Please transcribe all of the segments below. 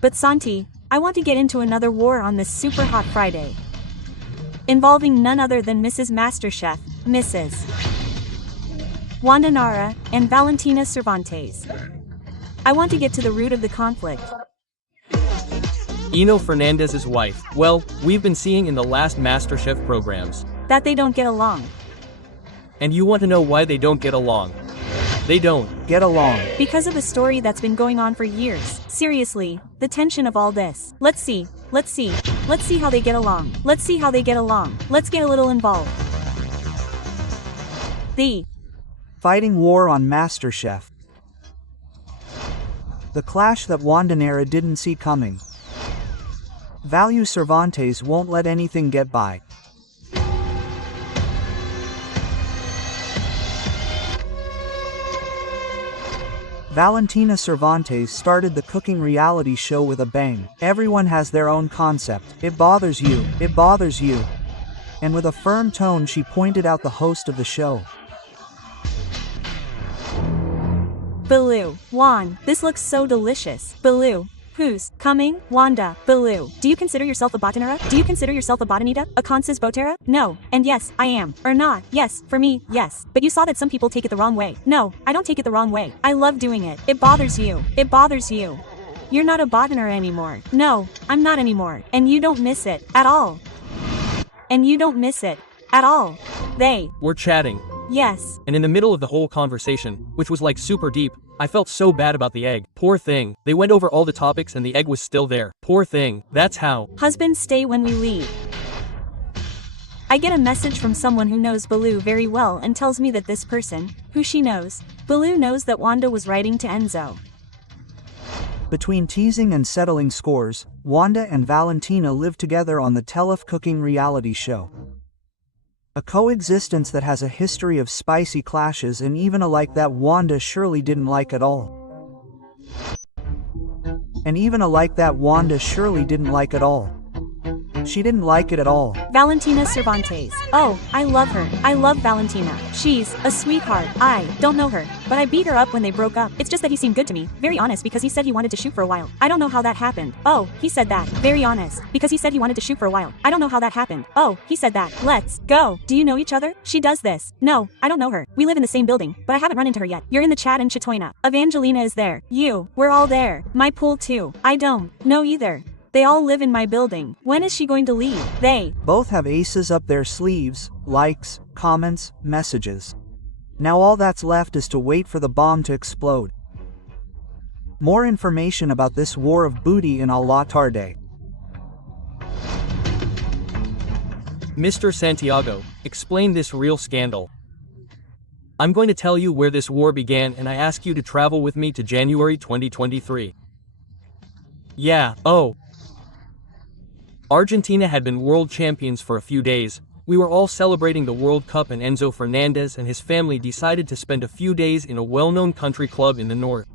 But Santi, I want to get into another war on this super hot Friday. Involving none other than Mrs. Masterchef, Mrs. Wanda Nara, and Valentina Cervantes. I want to get to the root of the conflict. Enzo Fernández's wife. Well, we've been seeing in the last MasterChef programs That they don't get along. and you want to know why they don't get along. They don't. Get along. Because of a story that's been going on for years. Seriously, the tension of all this. Let's see how they get along. Let's see how they get along. Let's get a little involved. The Fighting war on MasterChef. The clash that Wanda Nara didn't see coming. Value Cervantes won't let anything get by. Valentina Cervantes started the cooking reality show with a bang. Everyone has their own concept. It bothers you. It bothers you. And with a firm tone she pointed out the host of the show. Baloo, Juan, this looks so delicious. Baloo, who's coming? Wanda, Baloo, do you consider yourself a botanera? Do you consider yourself a botanita? A consis botera? No, and yes, I am. Or not. Yes, for me, yes. But you saw that some people take it the wrong way. No, I don't take it the wrong way. I love doing it. It bothers you. It bothers you. You're not a botanera anymore. No, I'm not anymore. And you don't miss it at all. And you don't miss it at all. They We're chatting. Yes. And in the middle of the whole conversation, which was like super deep, I felt so bad about the egg. Poor thing. They went over all the topics and the egg was still there. Poor thing. That's how. Husbands stay when we leave. I get a message from someone who knows Baloo very well and tells me that this person, who she knows, Baloo knows that Wanda was writing to Enzo. Between teasing and settling scores, Wanda and Valentina live together on the Telef cooking reality show. A coexistence that has a history of spicy clashes and even a like that Wanda surely didn't like at all. She didn't like it at all. Valentina Cervantes. Oh, I love her. I love Valentina. She's a sweetheart. I don't know her, but I beat her up when they broke up. It's just that he seemed good to me. Very honest because he said he wanted to shoot for a while. I don't know how that happened. Oh, he said that. Very honest because he said he wanted to shoot for a while. I don't know how that happened. Oh, he said that. Let's go. Do you know each other? She does this. No, I don't know her. We live in the same building, but I haven't run into her yet. You're in the chat in Chitoina. Evangelina is there. We're all there. My pool too. I don't know either. They all live in my building. When is she going to leave? They Both have aces up their sleeves, likes, comments, messages. Now all that's left is to wait for the bomb to explode. More information about this war of booty in Allah Tarde. Mr. Santiago, explain this real scandal. I'm going to tell you where this war began and I ask you to travel with me to January 2023. Yeah, oh. Argentina had been world champions for a few days. We were all celebrating the World Cup and Enzo Fernández and his family decided to spend a few days in a well-known country club in the north.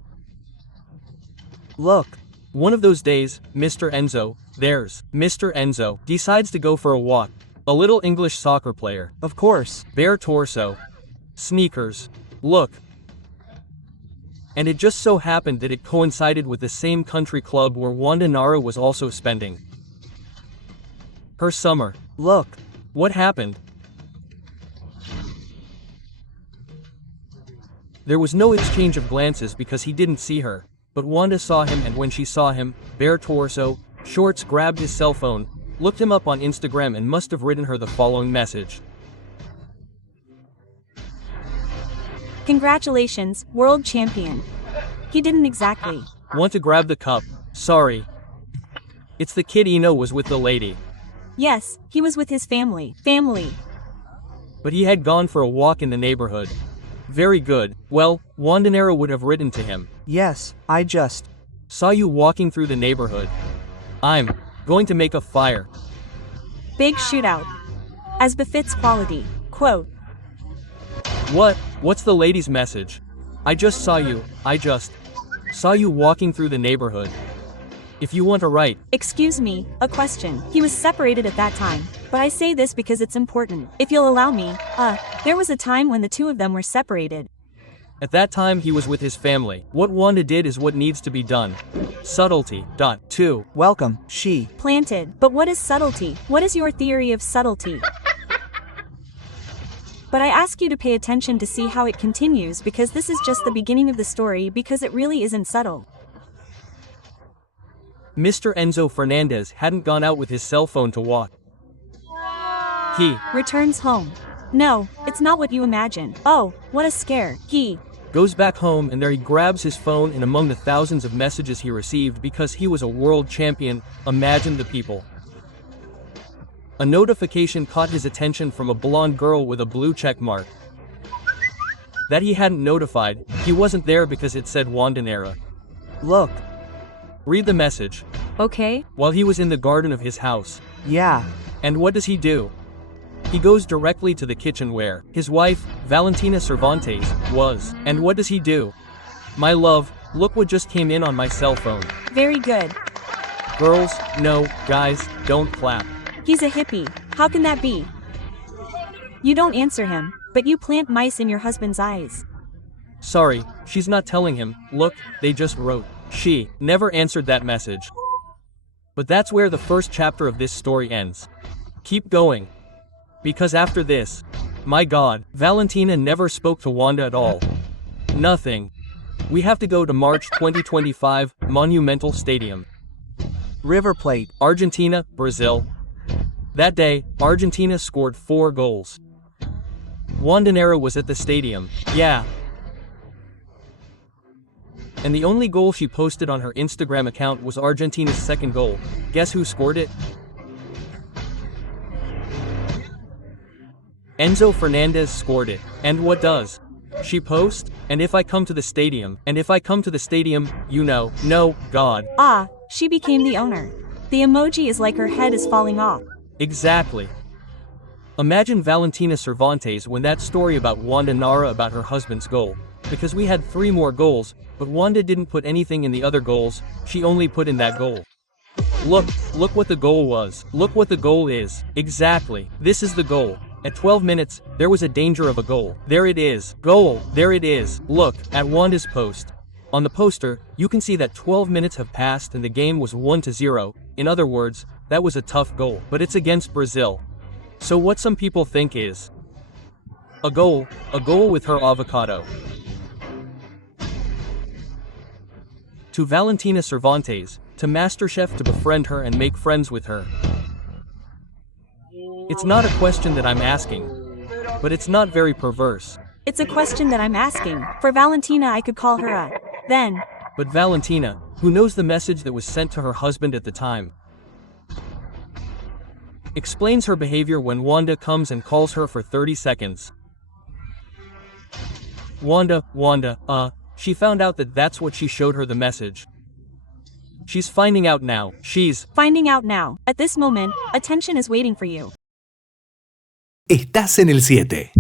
Look. One of those days, Mr. Enzo decides to go for a walk. A little English soccer player. Of course. Bare torso. Sneakers. Look. And it just so happened that it coincided with the same country club where Wanda Nara was also spending her summer. Look. What happened? There was no exchange of glances because he didn't see her, but Wanda saw him and when she saw him, bare torso, shorts, grabbed his cell phone, looked him up on Instagram and must have written her the following message. Congratulations, world champion. He didn't exactly Want to grab the cup? Sorry. It's the kid Eno was with the lady. Yes, he was with his family. But he had gone for a walk in the neighborhood. Very good. Well, Wanda Nara would have written to him. Yes, I just saw you walking through the neighborhood. I'm going to make a fire. Big shootout. As befits quality. Quote. What's the lady's message? I just saw you walking through the neighborhood. If you want to write. Excuse me, a question. He was separated at that time, but I say this because it's important. If you'll allow me, there was a time when the two of them were separated. At that time he was with his family. What Wanda did is what needs to be done. Subtlety. 2. Welcome, she. Planted. But what is subtlety? What is your theory of subtlety? But I ask you to pay attention to see how it continues because this is just the beginning of the story because it really isn't subtle. Mr. Enzo Fernández hadn't gone out with his cell phone to walk. He Returns home. No, it's not what you imagine. Oh, what a scare. He goes back home and there he grabs his phone and among the thousands of messages he received because he was a world champion, imagine the people. A notification caught his attention from a blonde girl with a blue check mark. That he hadn't notified, he wasn't there because it said Wanda. Look. Read the message. Okay. While he was in the garden of his house. Yeah. And what does he do? He goes directly to the kitchen where his wife, Valentina Cervantes, was. And what does he do? My love, look what just came in on my cell phone. Very good. Girls, no, guys, don't clap. He's a hippie. How can that be? You don't answer him, but you plant mice in your husband's eyes. Sorry, she's not telling him. Look, they just wrote. She never answered that message. But that's where the first chapter of this story ends. Keep going. Because after this, my God, Valentina never spoke to Wanda at all. Nothing. We have to go to March 2025, Monumental Stadium. River Plate. Argentina, Brazil. That day, Argentina scored 4 goals. Wanda was at the stadium, yeah. And the only goal she posted on her Instagram account was Argentina's second goal. Guess who scored it? Enzo Fernández scored it. And what does she post? And if I come to the stadium, you know, no, God. Ah, she became the owner. The emoji is like her head is falling off. Exactly. Imagine Valentina Cervantes when that story about Wanda about her husband's goal. Because we had 3 more goals, but Wanda didn't put anything in the other goals, she only put in that goal. Look what the goal was. Look what the goal is. Exactly. This is the goal. At 12 minutes, there was a danger of a goal. There it is. Goal. There it is. Look, at Wanda's post. On the poster, you can see that 12 minutes have passed and the game was 1-0. In other words, that was a tough goal. But it's against Brazil. So what some people think is a goal with her avocado. To Valentina Cervantes, to MasterChef to befriend her and make friends with her. It's not a question that I'm asking, but it's not very perverse. It's a question that I'm asking. For Valentina I could call her a then. But Valentina, who knows the message that was sent to her husband at the time, explains her behavior when Wanda comes and calls her for 30 seconds. Wanda, she found out that that's what she showed her the message. She's finding out now. She's finding out now. At this moment, attention is waiting for you. Estás en el 7.